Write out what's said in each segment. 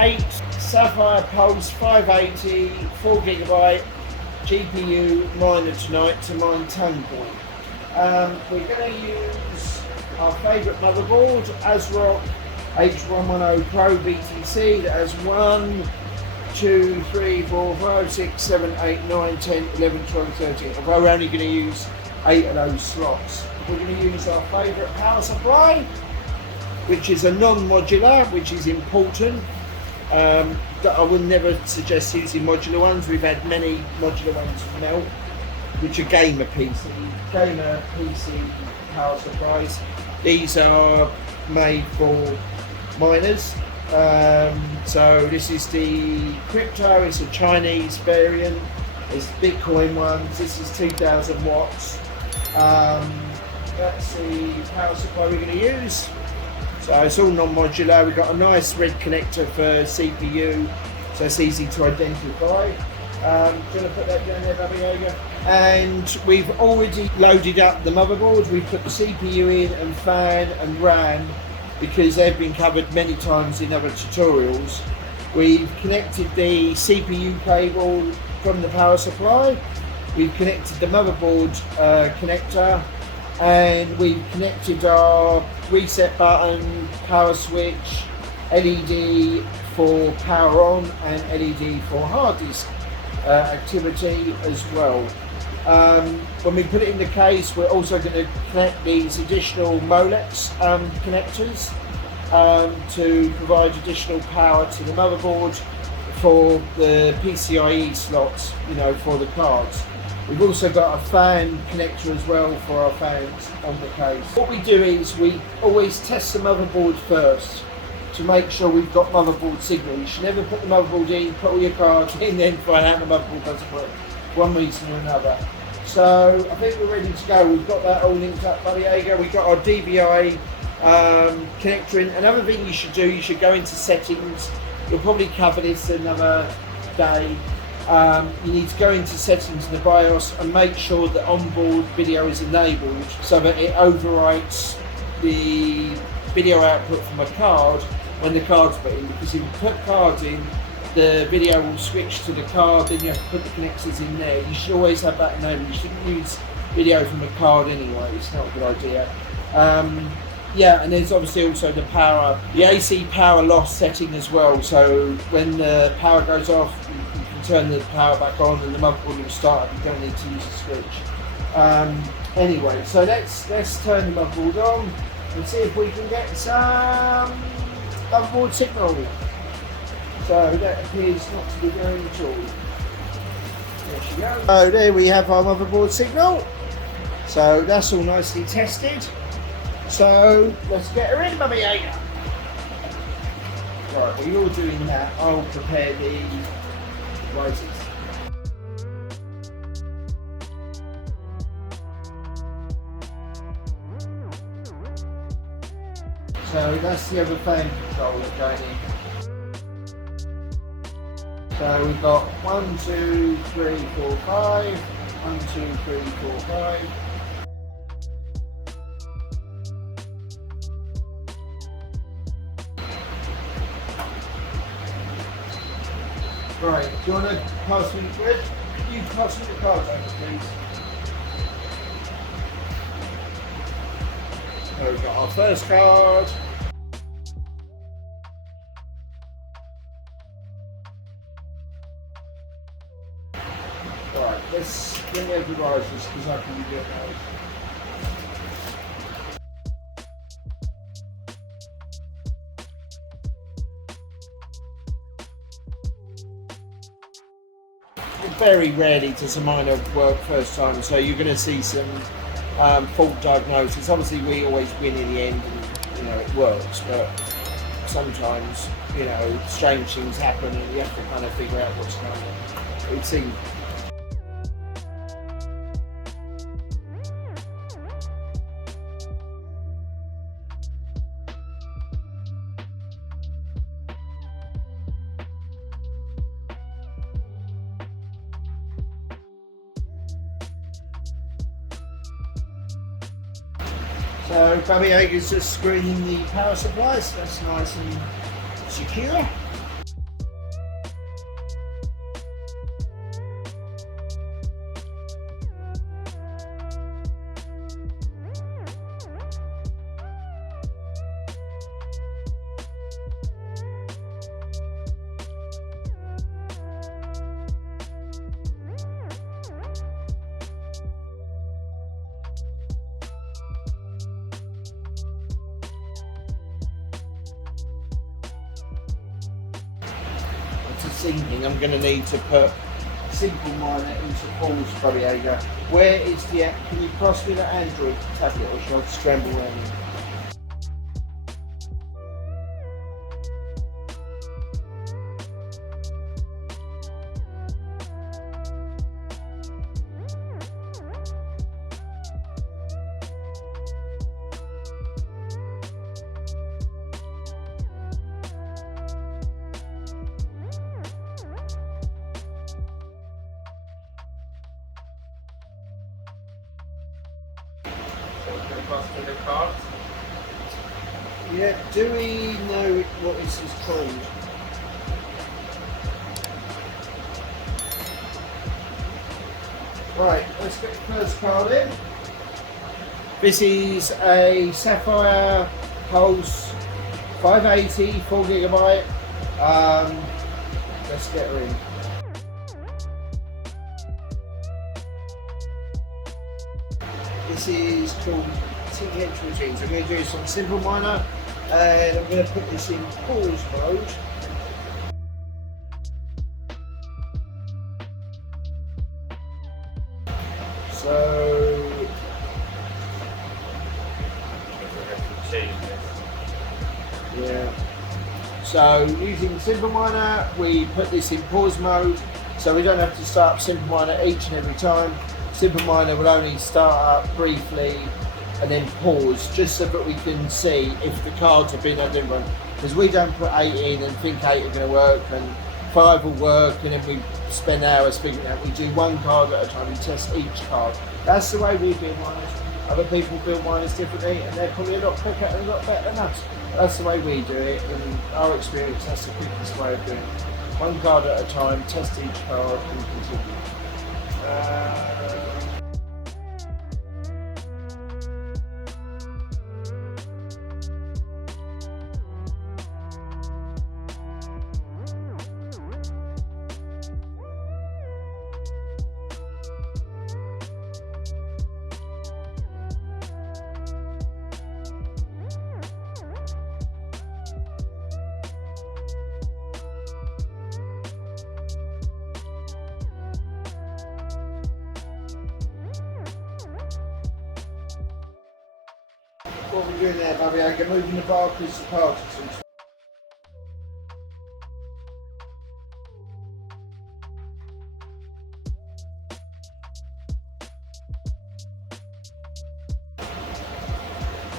8 SUPPHIRE Pulse 580 4GB GPU miner tonight to mine Tangle. We're going to use our favourite motherboard, Asrock H110 Pro BTC, that has 1, 2, 3, 4, 5, 6, 7, 8, 9, 10, 11, 12, 13. Although we're only going to use 8 of those slots. We're going to use our favourite power supply, which is a non-modular, which is important. I would never suggest using modular ones. We've had many modular ones melt, which are gamer PC power supplies. These are made for miners. So this is the crypto, it's a Chinese variant. There's Bitcoin ones, this is 2000 watts. That's the power supply we're going to use. So it's all non-modular. We've got a nice red connector for CPU, so it's easy to identify. Do you want to put that down there, Babiaga? And we've already loaded up the motherboard. We've put the CPU in and fan and RAM because they've been covered many times in other tutorials. We've connected the CPU cable from the power supply. We've connected the motherboard connector, and we've connected our reset button, power switch, LED for power on and LED for hard disk activity as well. When we put it in the case, we're also going to connect these additional Molex connectors to provide additional power to the motherboard for the PCIe slots, for the cards. We've also got a fan connector as well for our fans on the case. What we do is we always test the motherboard first to make sure we've got motherboard signal. You should never put the motherboard in, put all your cards in, then find out the motherboard doesn't work for one reason or another. So I think we're ready to go. We've got that all linked up, Babiaga. We've got our DVI connector in. Another thing you should do, you should go into settings. You'll probably cover this another day. You need to go into settings in the BIOS and make sure that onboard video is enabled so that it overwrites the video output from a card when the card's put in, because if you put cards in, the video will switch to the card, then you have to put the connectors in there. You should always have that enabled. You shouldn't use video from a card anyway, it's not a good idea. Yeah, and there's obviously also the AC power loss setting as well, so when the power goes off, you can turn the power back on and the motherboard will start up. You don't need to use a switch. Anyway, so let's turn the motherboard on and see if we can get some motherboard signal. So that appears not to be going at all. There she goes. So there we have our motherboard signal. So that's all nicely tested. So let's get her in, Babiaga. Right, while you're doing that, I'll prepare the risers. So that's the other fan controller going in. So we've got 1, 2, 3, 4, 5. 1, 2, 3, 4, 5. Right, do you want to pass me the grid? You pass me the cards over, please. So we've got our first card. Right, let's bring over the risers because I can do it now. Very rarely does a miner work first time, so you're going to see some fault diagnosis. Obviously we always win in the end and it works, but sometimes strange things happen and you have to kind of figure out what's going on. It seems so Babiaga's just screening the power supplies. That's nice and secure. to syncing, I'm going to need to put Simple Miner into pause, Bobby. Where is the app? Can you pass me the Android tablet or shall I scramble around? The cards. Yeah, do we know what this is called? Right, let's get the first card in. This is a Sapphire Pulse 580, 4GB. Let's get her in. This is called TH Routines. I'm going to do some Simple Miner and I'm going to put this in pause mode. So yeah. So using Simple Miner, we put this in pause mode, so we don't have to start up Simple Miner each and every time. Simple Miner will only start up briefly and then pause, just so that we can see if the cards have been identified. Because we don't put 8 in and think 8 are going to work and 5 will work, and then we spend hours figuring out. We do one card at a time, we test each card. That's the way we build miners. Other people build miners differently and they're probably a lot quicker and a lot better than us. That's the way we do it, and our experience, that's the quickest way of doing it. One card at a time, test each card and continue. What are we doing there, Bobby? I'm moving the barcodes to particles.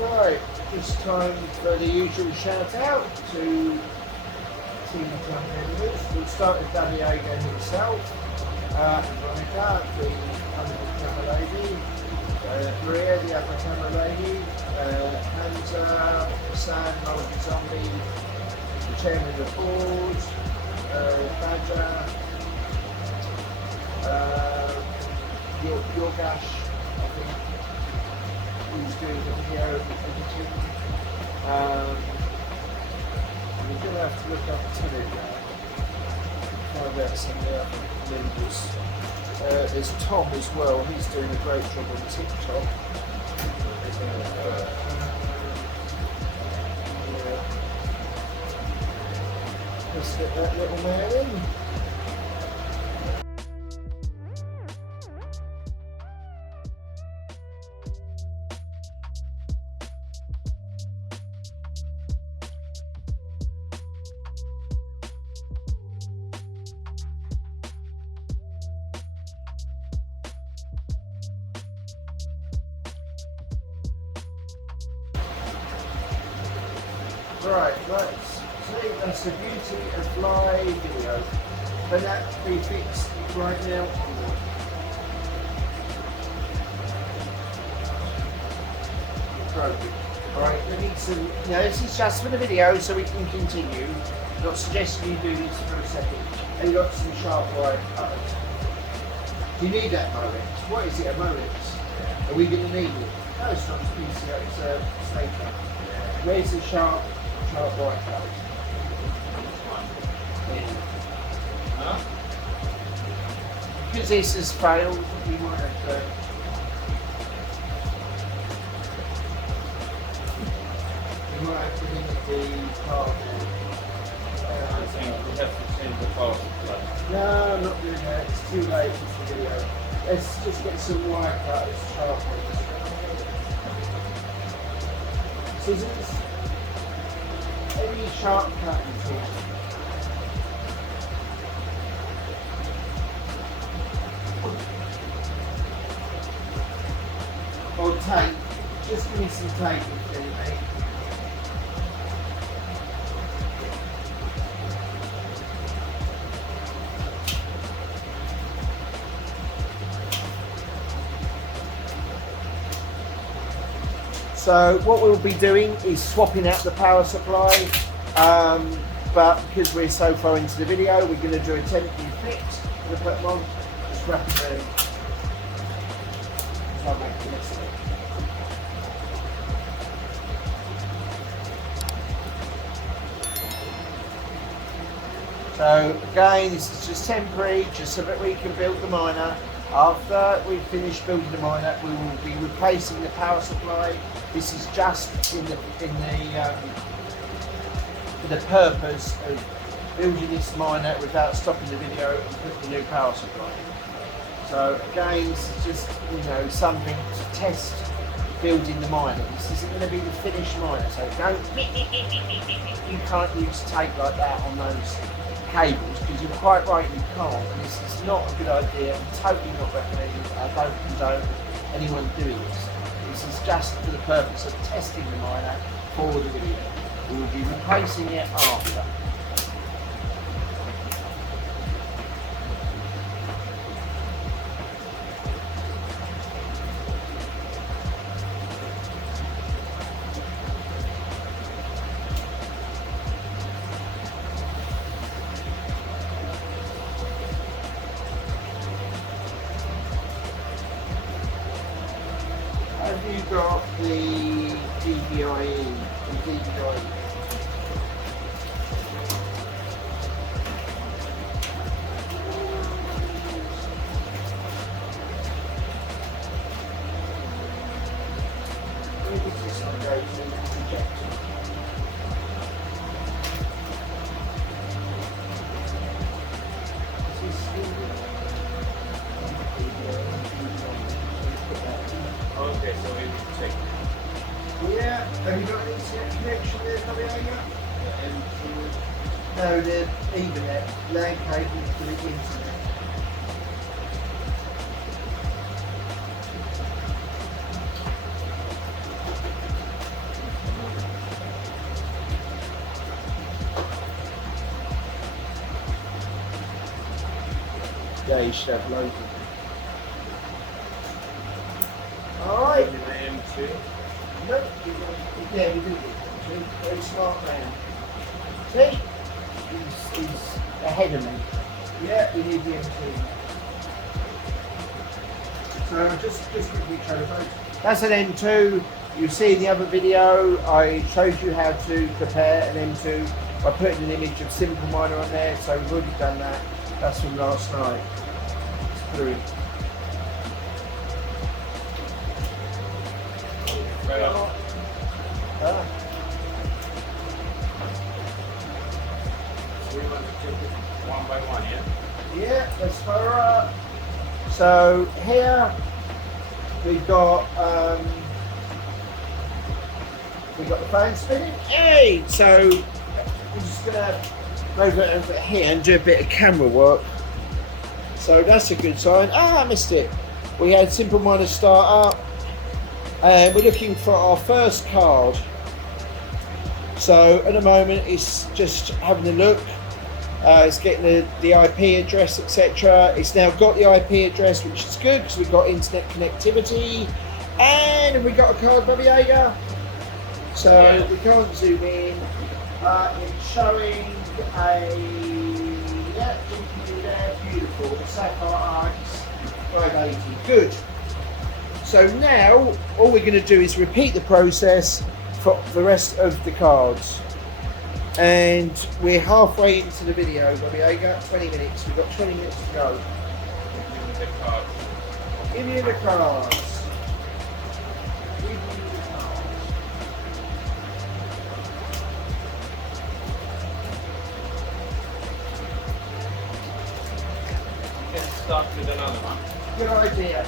Right, it's time for the usual shout out to Team Club members. We'll start with Daddy Aga himself, Veronica, the camera lady, Maria, the other camera lady, Hamza, Sam, Multi Zombie, the chairman of the board, Badger, Yorgash, I think, who's doing the video editing. We're going to have to look up Telegram, find out some of the other members. There's Tom as well, he's doing a great job on TikTok. Yeah. Let's get that little man in. Right, let's see, that's the beauty of live video. But that be fixed right now. Broken. Alright, we need some, this is just for the video so we can continue. I'm not suggesting you do this for a second. And you've got some sharp white colours. Do you need that Molex? What is it, a Molex? Are we going to need it? No, it's not a PCO, it's a staker. Where's the sharp white colours? Huh? Because this has failed, we might have to... We might have to limit the cardboard. saying we have to change the power supply. No, I'm not doing that. It's too late for the video. Let's just get some wire cutters, sharp ones. Scissors. Any sharp cutting tool. Or tape. Just give me some tape if you mate. So what we'll be doing is swapping out the power supply, but because we're so far into the video, we're going to do a temporary fix. We're going to put them on, just wrap it around. Try and make the mess of it. So again, this is just temporary, just so that we can build the miner. After we finish building the miner, we will be replacing the power supply. This is just for the purpose of building this miner without stopping the video and putting the new power supply in. So again, this is just something to test building the miner. This isn't going to be the finished miner, so don't you can't use tape like that on those cables, because you're quite right, you can't, and this is not a good idea. I'm totally not recommending it. I don't condone anyone doing this. This is just for the purpose of testing the miner for the video. We will be replacing it after. Have you got the DVIE? Maybe this one goes in the projector. Okay, so we need to check. Yeah, have you got an internet connection there, Javier? No, the Ethernet, LAN cable to the internet. Yeah, you should have loads of them. Alright. M2. No, yeah, we do get very smart man. See? He's ahead of me. Yeah, we need the M2. So just quickly show the photo. That's an M2. You see in the other video, I showed you how to prepare an M2 by putting an image of Simple Miner on there, so we've already done that. That's from last night. Let's put her in. Right on. Ah. So we want to take it one by one, yeah? Yeah, let's fire up. So here we've got the fan spinning. Hey! So we're just gonna move it over here and do a bit of camera work. So that's a good sign. Ah, I missed it. We had Simple Miner start up. And we're looking for our first card. So at the moment it's just having a look. It's getting the IP address, etc. It's now got the IP address, which is good because we've got internet connectivity. And we got a card, Bobby Yeager. So yeah. We can't zoom in. It's showing a, yeah, you can do that, beautiful. The Sapphire Rx 580, good. So now, all we're going to do is repeat the process for the rest of the cards. And we're halfway into the video, Bobby Yeager, 20 minutes. We've got 20 minutes to go. Give me the card. Give me the cards. Give me the cards. start with another one. Good idea.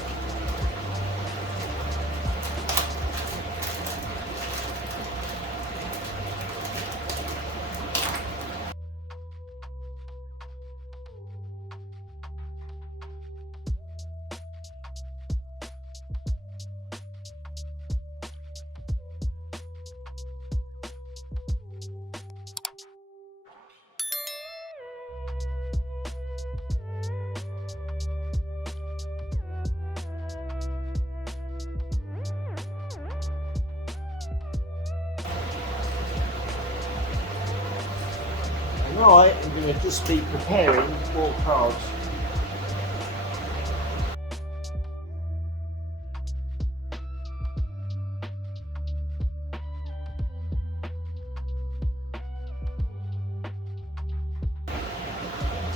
I am going to just be preparing more cards.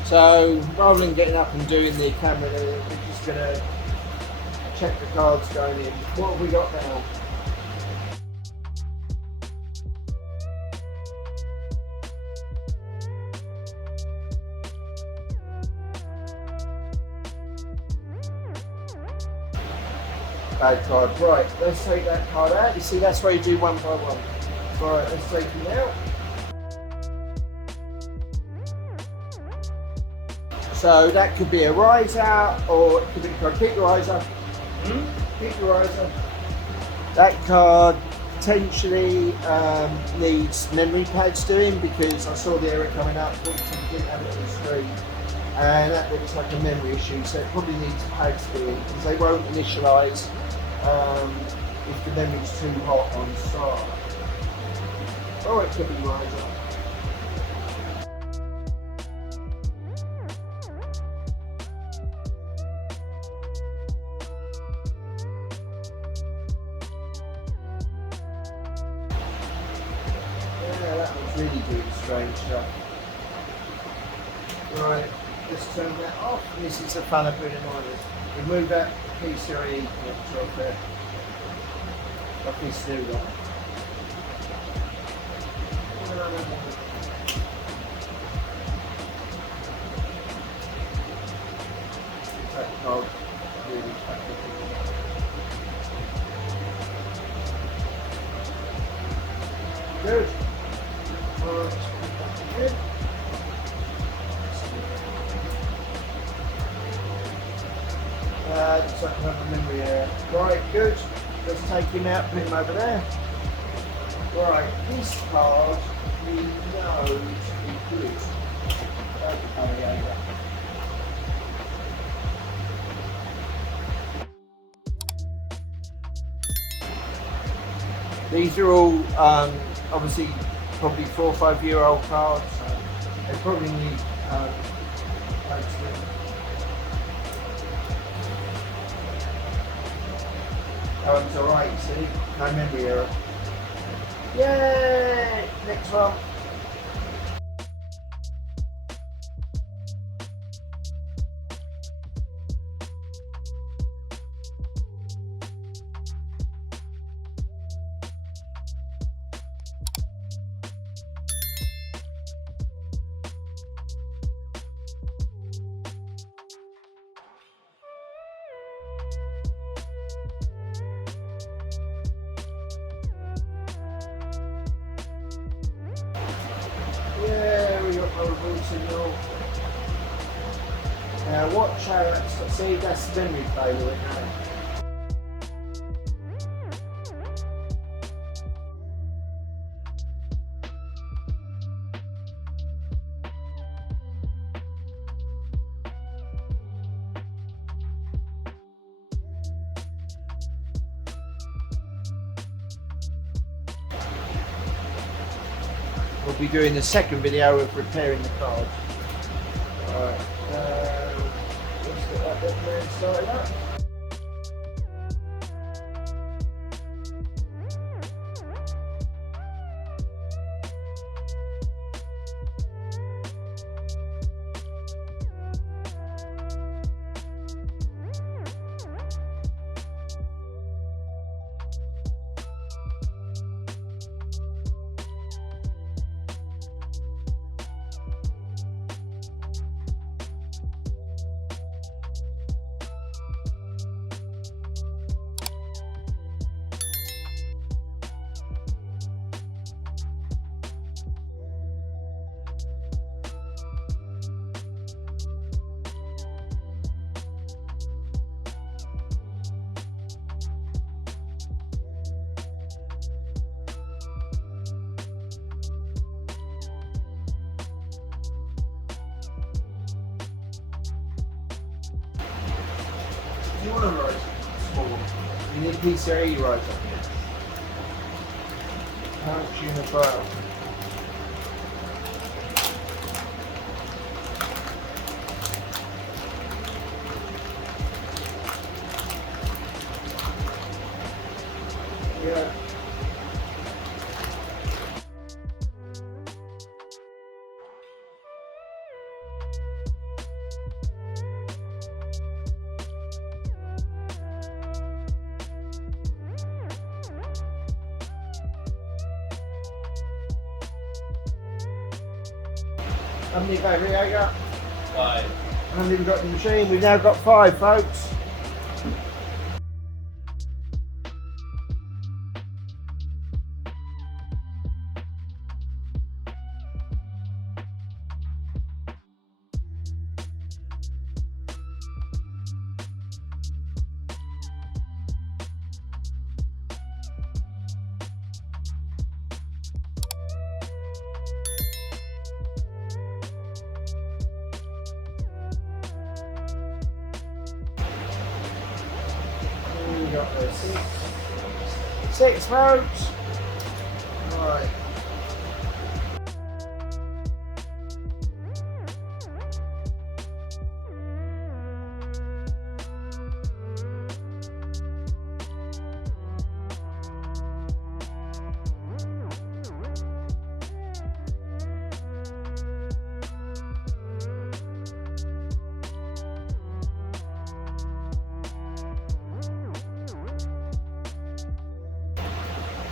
So rather than getting up and doing the camera, we're just going to check the cards going in. What have we got now? Bad card. Right, let's take that card out. You see, that's where you do one by one. Right, let's take it out. So that could be a riser, or it could be a kick riser. Kick riser. That card potentially needs memory pads doing, because I saw the error coming up, but you didn't have it on the screen. And that looks like a memory issue, so it probably needs pads doing, because they won't initialise if the memory's too hot on start. Or it could be riser. Yeah, that was really good, strange stuff. Right, let's turn that off. This is the fun of putting on it. Remove that PCIe connector off there. Like this new one. That card really good. Alright, good. Looks like another memory error. Right, good. Let's take him out, put him over there. Right, this card we know to be good. Don't carry over. These are all obviously probably 4 or 5 year old cards, so they probably need plates with. Oh, it's alright, see? No memory error. Yay! Next one. Yeah, we got our signal. Now watch how that's, see, that's memory failure now. We'll be doing the second video of repairing the cards. Alright, let's get that bit there and start it up. Do you want a riser? Small. You need a PCIe riser. Pouch in a file. Yeah. How many battery I got? 5. How many we got in the machine? We've now got 5, folks. We got there 6 folks. Right.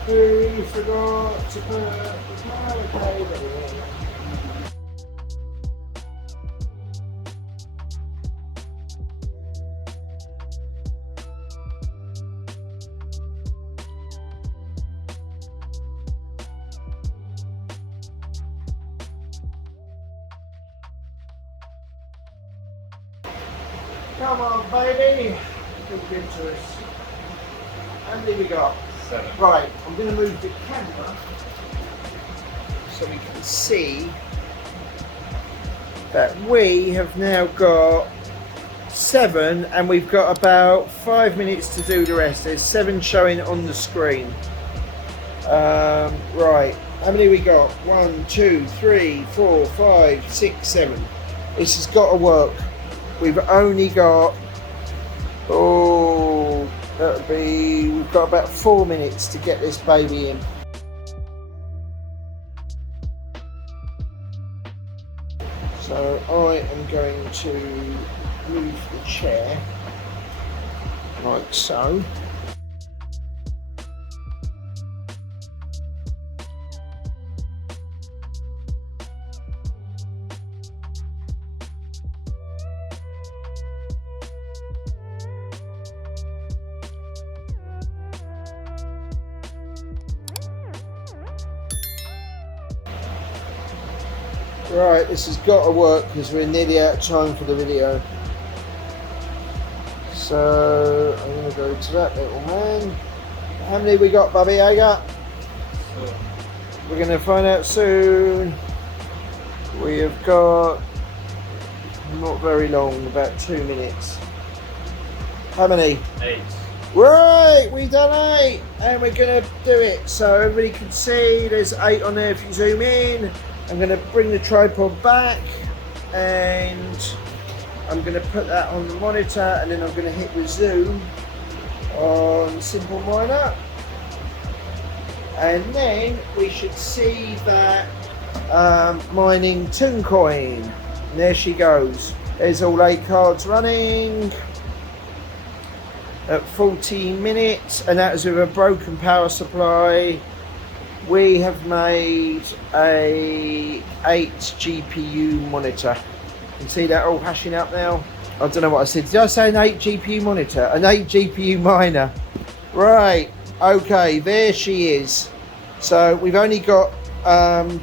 We forgot to put the power cable in. Come on, baby. Good to us. How many we got? 7. Right, I'm going to move the camera so we can see that we have now got 7 and we've got about 5 minutes to do the rest. There's 7 showing on the screen. Right, how many we got? 1, 2, 3, 4, 5, 6, 7. This has got to work. We've only got, we've got about 4 minutes to get this baby in. So I am going to move the chair like so. Right, this has got to work because we're nearly out of time for the video. So I'm going to go to that little man. How many we got, Bubby Aga? We're going to find out soon. We have got not very long, about 2 minutes. How many? 8. Right, we've done 8 and we're going to do it so everybody can see. There's 8 on there if you zoom in. I'm going to bring the tripod back and I'm going to put that on the monitor and then I'm going to hit resume on Simple Miner, and then we should see that mining Tooncoin. And there she goes. There's all 8 cards running at 14 minutes and that is with a broken power supply. We have made a 8 GPU monitor. You can see that all hashing up now. I don't know what I said. Did I say an 8 GPU monitor? An 8 GPU miner. Right, okay, there she is. So we've only got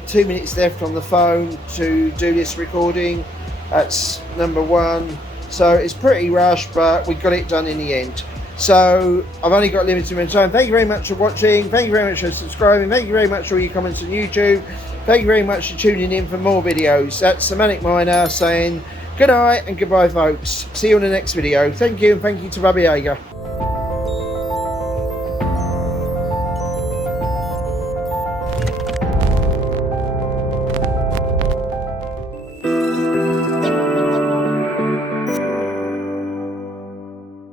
2 minutes left on the phone to do this recording. That's number 1. So it's pretty rushed, but we got it done in the end. So I've only got limited amount of time. Thank you very much for watching. Thank you very much for subscribing. Thank you very much for all your comments on YouTube. Thank you very much for tuning in for more videos. That's the Manic Miner saying Good night and goodbye, folks. See you on the next video. Thank you, and thank you to Robbie Yeager.